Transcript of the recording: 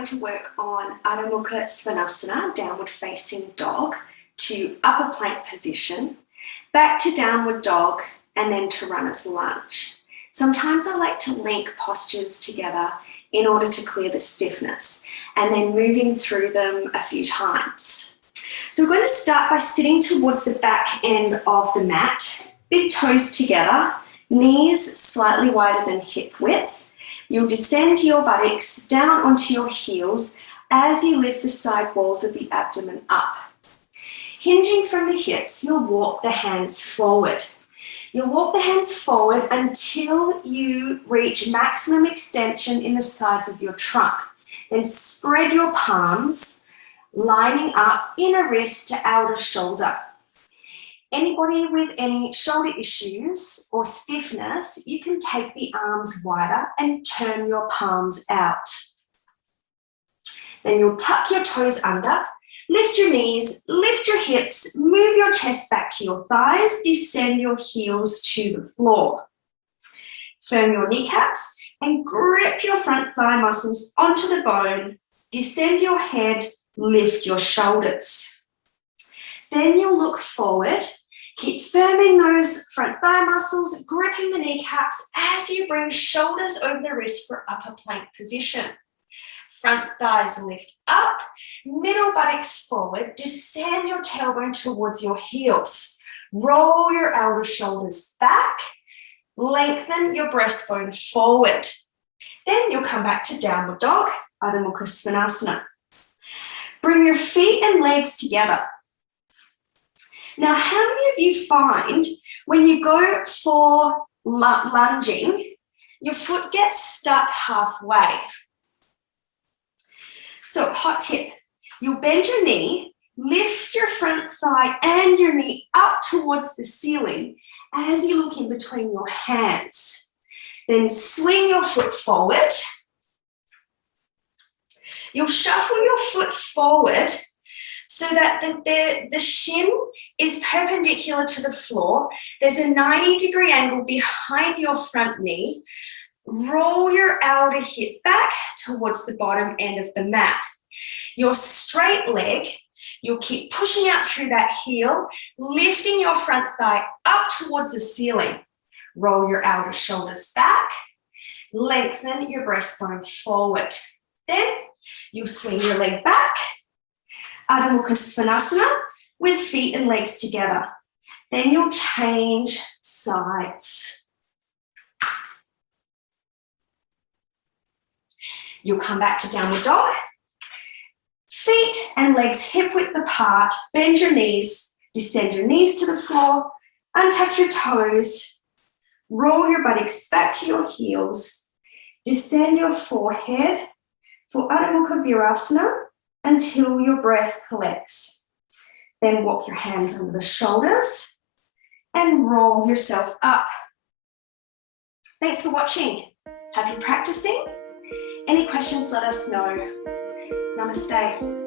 going to work on Adho Mukha Svanasana, downward facing dog, to upper plank position, back to downward dog, and then to runner's lunge. Sometimes I like to link postures together in order to clear the stiffness, and then moving through them a few times. So we're going to start by sitting towards the back end of the mat, big toes together, knees slightly wider than hip width. You'll descend your buttocks down onto your heels as you lift the side walls of the abdomen up. Hinging from the hips, you'll walk the hands forward. You'll walk the hands forward until you reach maximum extension in the sides of your trunk. Then spread your palms, lining up inner wrist to outer shoulder. Anybody with any shoulder issues or stiffness, you can take the arms wider and turn your palms out. Then you'll tuck your toes under, lift your knees, lift your hips, move your chest back to your thighs, descend your heels to the floor. Firm your kneecaps and grip your front thigh muscles onto the bone, descend your head, lift your shoulders. Then you'll look forward. Keep firming those front thigh muscles, gripping the kneecaps as you bring shoulders over the wrist for upper plank position. Front thighs lift up, middle buttocks forward, descend your tailbone towards your heels. Roll your outer shoulders back, lengthen your breastbone forward. Then you'll come back to downward dog, Adho Mukha Svanasana. Bring your feet and legs together. Now, how many of you find when you go for lunging, your foot gets stuck halfway? So, hot tip, you'll bend your knee, lift your front thigh and your knee up towards the ceiling as you look in between your hands. Then swing your foot forward. You'll shuffle your foot forward so that the shin is perpendicular to the floor. There's a 90-degree angle behind your front knee. Roll your outer hip back towards the bottom end of the mat. Your straight leg, you'll keep pushing out through that heel, lifting your front thigh up towards the ceiling. Roll your outer shoulders back, lengthen your breastbone forward. Then you'll swing your leg back, Adho Mukha Svanasana with feet and legs together. Then you'll change sides. You'll come back to downward dog. Feet and legs hip width apart, bend your knees, descend your knees to the floor, untuck your toes, roll your buttocks back to your heels, descend your forehead for Adho Mukha Virasana until your breath collects. Then walk your hands under the shoulders and roll yourself up. Thanks for watching. Happy practicing. Any questions, let us know. Namaste.